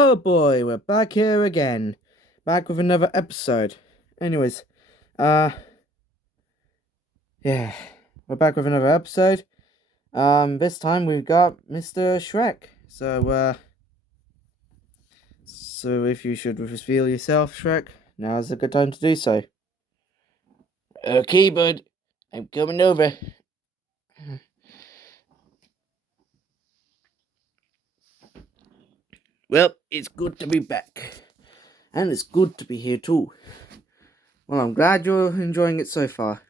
Oh boy, we're back here again. Back with another episode. Anyways, uh, yeah, we're back with another episode. This time we've got Mr. Shrek. So if you should reveal yourself, Shrek, now's a good time to do so. Okay, bud, I'm coming over. Well, it's good to be back. And it's good to be here too. Well, I'm glad you're enjoying it so far.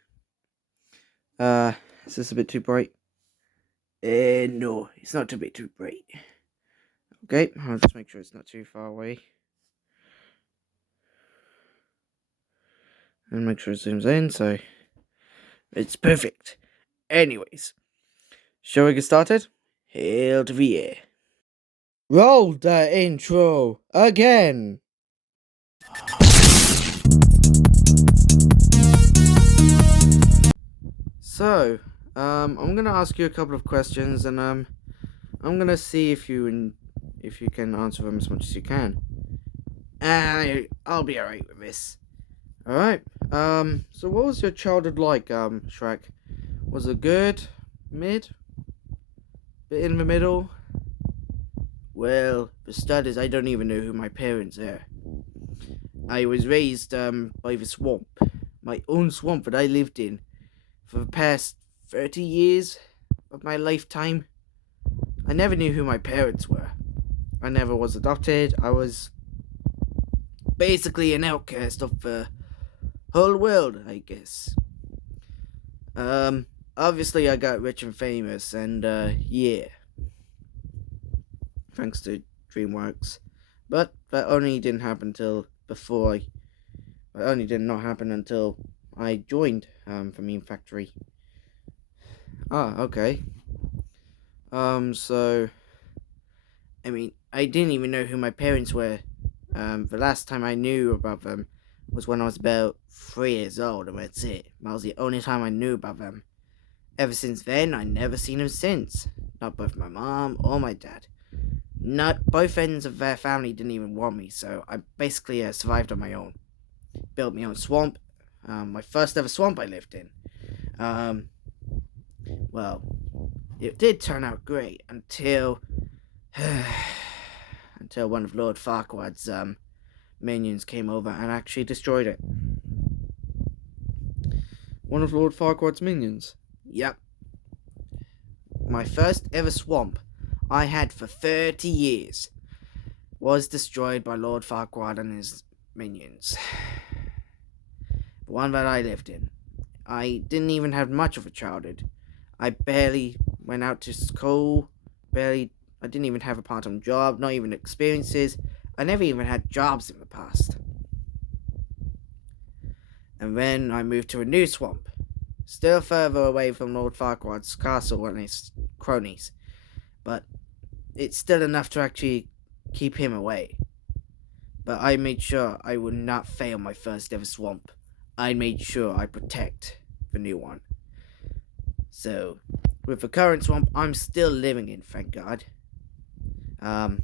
Is this a bit too bright? No, it's not a bit too bright. Okay, I'll just make sure it's not too far away. And make sure it zooms in, so it's perfect. Anyways, shall we get started? Hail to the air. Roll the intro again. So, I'm gonna ask you a couple of questions, and I'm gonna see if you can answer them as much as you can. I'll be alright with this. Alright. So what was your childhood like, Shrek? Was it good? Mid? Bit in the middle? Well, for starters, I don't even know who my parents are. I was raised, by the swamp. My own swamp that I lived in for the past 30 years of my lifetime. I never knew who my parents were. I never was adopted. I was basically an outcast of the whole world, I guess. Obviously I got rich and famous, and, yeah. Thanks to DreamWorks. But that only didn't happen until I joined, the Meme Factory. Okay. So, I didn't even know who my parents were. The last time I knew about them was when I was about 3 years old, and that's it. That was the only time I knew about them. Ever since then, I never seen them since. Not both my mom or my dad. Not both ends of their family didn't even want me, so I basically survived on my own. Built my own swamp. My first ever swamp I lived in. Well, it did turn out great until one of Lord Farquaad's minions came over and actually destroyed it. One of Lord Farquaad's minions? Yep. My first ever swamp I had for 30 years was destroyed by Lord Farquaad and his minions. The one that I lived in. I didn't even have much of a childhood. I barely went out to school. I didn't even have a part-time job, not even experiences. I never even had jobs in the past. And then I moved to a new swamp, still further away from Lord Farquaad's castle and his cronies. But it's still enough to actually keep him away. But I made sure I would not fail my first ever swamp. I made sure I protect the new one. So, with the current swamp, I'm still living in, thank God. That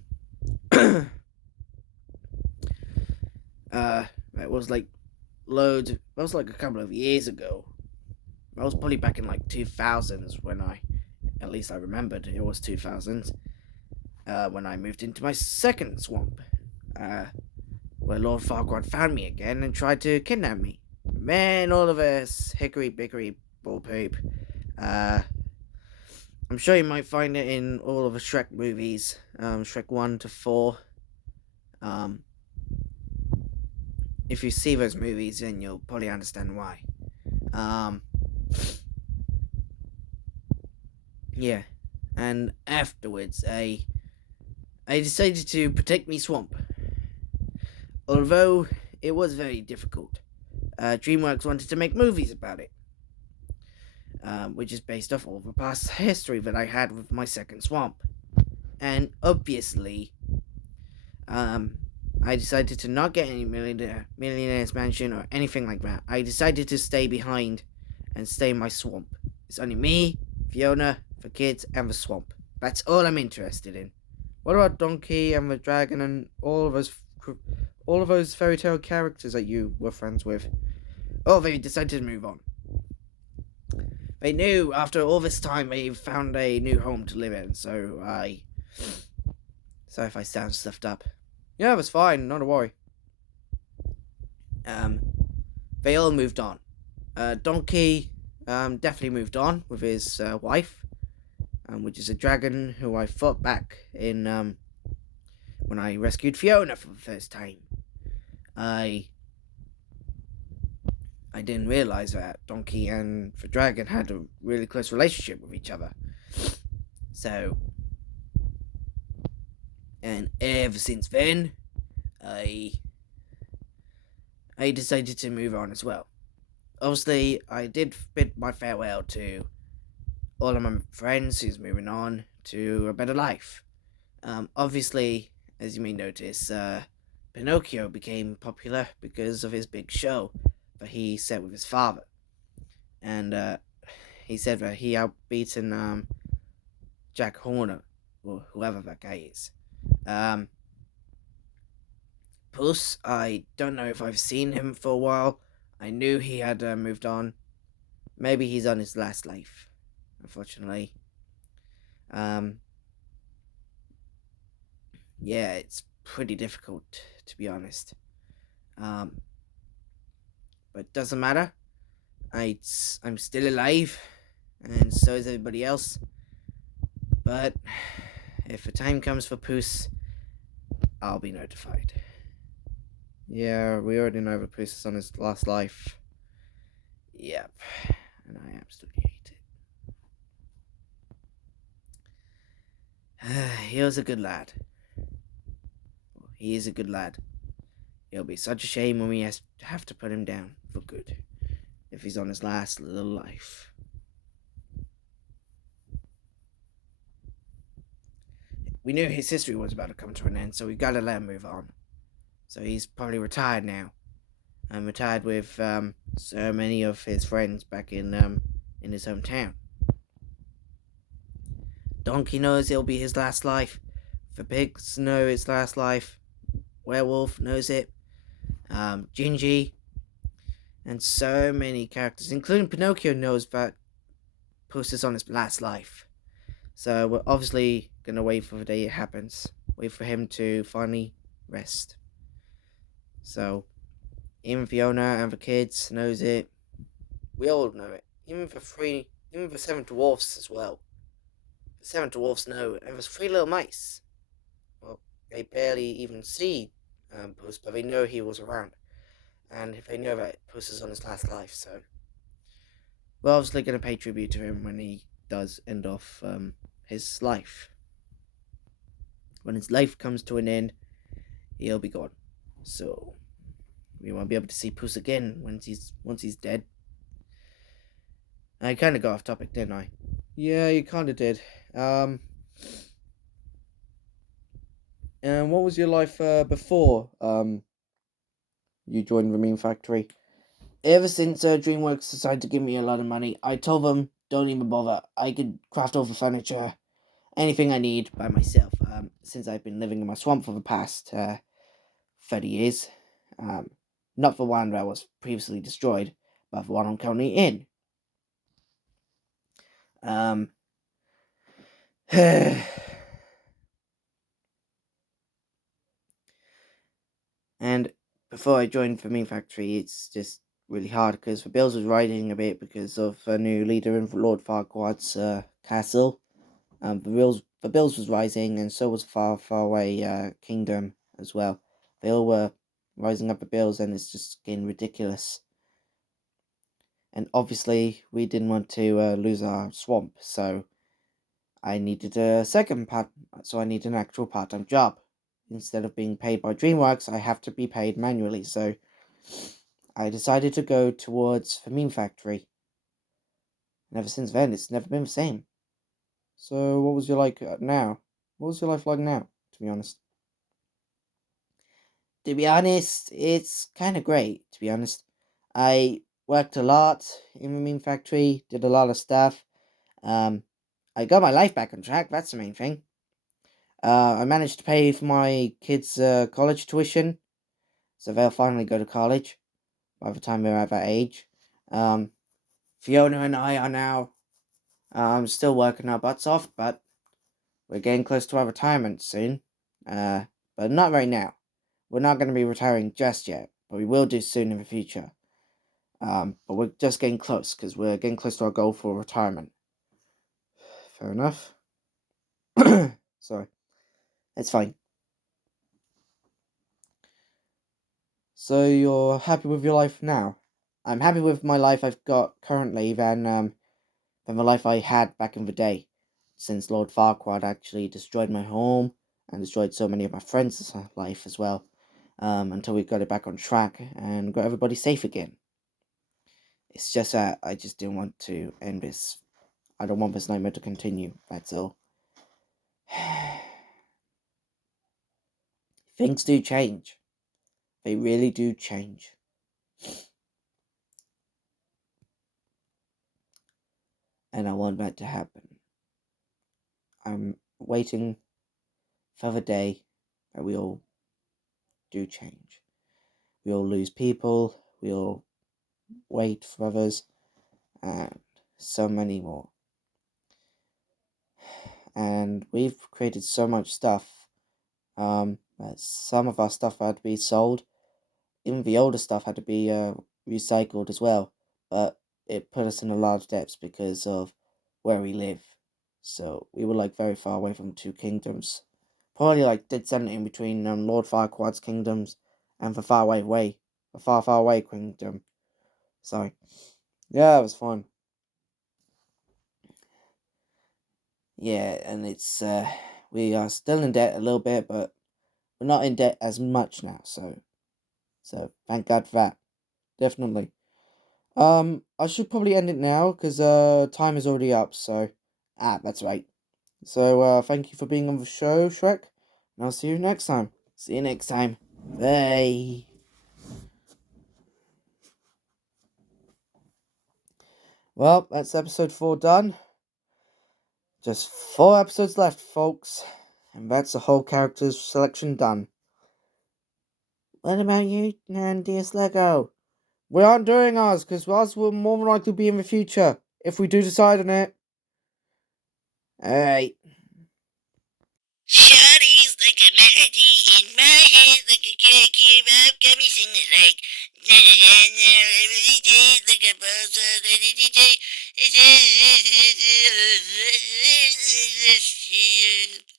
was like a couple of years ago. That was probably back in like 2000s when at least I remembered it was 2000s, when I moved into my second swamp, where Lord Farquaad found me again and tried to kidnap me. Man, all of us hickory bickory bull poop. I'm sure you might find it in all of the Shrek movies, Shrek 1 to 4. If you see those movies, then you'll probably understand why. Yeah, and afterwards, I decided to protect me swamp. Although it was very difficult. DreamWorks wanted to make movies about it, which is based off all the past history that I had with my second swamp. And obviously, I decided to not get any millionaire's mansion or anything like that. I decided to stay behind and stay in my swamp. It's only me, Fiona, the kids, and the swamp. That's all I'm interested in. What about Donkey and the Dragon and all of those fairy tale characters that you were friends with? Oh, they decided to move on. They knew after all this time they found a new home to live in, so sorry if I sound stuffed up. Yeah, that's fine, not a worry. Um, they all moved on. Donkey definitely moved on with his wife, which is a dragon who I fought back in when I rescued Fiona for the first time. I I didn't realize that Donkey and the dragon had a really close relationship with each other. So, and ever since then, I I decided to move on as well. Obviously, I did bid my farewell to all of my friends who's moving on to a better life. Obviously, as you may notice, Pinocchio became popular because of his big show that he set with his father. And he said that he outbeaten Jack Horner, or whoever that guy is. Um, Puss, I don't know if I've seen him for a while. I knew he had moved on. Maybe he's on his last life, unfortunately. Um, yeah, it's pretty difficult, to be honest. Um, but it doesn't matter. I'm still alive, and so is everybody else. But if the time comes for Puss, I'll be notified. Yeah, we already know the Puss is on his last life. Yep, and I absolutely hate it. He was a good lad. He is a good lad. It'll be such a shame when we have to put him down for good, if he's on his last little life. We knew his history was about to come to an end, so we gotta let him move on. So he's probably retired now. I'm retired with so many of his friends back in his hometown. Donkey knows it'll be his last life. The pigs know it's last life. Werewolf knows it. Gingy, and so many characters, including Pinocchio, knows that Puss is on his last life. So we're obviously gonna wait for the day it happens. Wait for him to finally rest. So even Fiona and the kids knows it. We all know it. Even the seven dwarfs as well. The seven dwarfs know, and there's three little mice. Well, they barely even see Puss, but they know he was around, and they know that Puss is on his last life. So we're obviously gonna pay tribute to him when he does end off his life. When his life comes to an end, he'll be gone. So we won't be able to see Puss again once he's dead. I kind of got off topic, didn't I? Yeah, you kind of did. And what was your life before you joined the Meme Factory? Ever since DreamWorks decided to give me a lot of money, I told them don't even bother. I could craft all the furniture, anything I need by myself. Since I've been living in my swamp for the past 30 years. Um, not the one that was previously destroyed, but the one I'm currently in. Um, and before I joined the Meme Factory, it's just really hard because the bills was rising a bit because of a new leader in Lord Farquaad's castle. The bills was rising, and so was far, far away kingdom as well. They all were rising up the bills, and it's just getting ridiculous. And obviously, we didn't want to lose our swamp, so I needed a second part. So I need an actual part-time job. Instead of being paid by DreamWorks, I have to be paid manually. So I decided to go towards the Meme Factory. And ever since then, it's never been the same. So what was your like now? What was your life like now? To be honest. To be honest, it's kind of great. To be honest, I worked a lot in the Meme Factory. Did a lot of stuff. I got my life back on track. That's the main thing. I managed to pay for my kids' college tuition, so they'll finally go to college by the time they're at that age. Um, Fiona and I are now still working our butts off, but we're getting close to our retirement soon. Uh, but not right now. We're not going to be retiring just yet, but we will do soon in the future. But we're just getting close because we're getting close to our goal for retirement. Fair enough. Sorry, it's fine. So you're happy with your life now? I'm happy with my life I've got currently than the life I had back in the day, since Lord Farquaad actually destroyed my home and destroyed so many of my friends' life as well. Until we got it back on track and got everybody safe again. It's just that I just didn't want to end this. I don't want this nightmare to continue. That's all. Things do change. They really do change. And I want that to happen. I'm waiting for the day that we all do change. We all lose people, we all wait for others, and so many more. And we've created so much stuff. Some of our stuff had to be sold. Even the older stuff had to be recycled as well. But it put us in a lot of debts because of where we live. So we were like very far away from two kingdoms. Probably like dead center in between Lord Farquaad's kingdoms and the far away kingdom. Sorry. Yeah, it was fun. Yeah, and it's we are still in debt a little bit, but we're not in debt as much now. So thank God for that. Definitely. I should probably end it now because time is already up. So that's right. So thank you for being on the show, Shrek, and I'll see you next time. See you next time. Bye. Well, that's episode 4 done. Just 4 episodes left, folks. And that's the whole character's selection done. What about you, Nandius Lego? We aren't doing ours, because ours will more than likely be in the future, if we do decide on it. Alright. Shawty's like a melody in my head, like a kid up, got me singing like na na na na every day, like a buzz, it's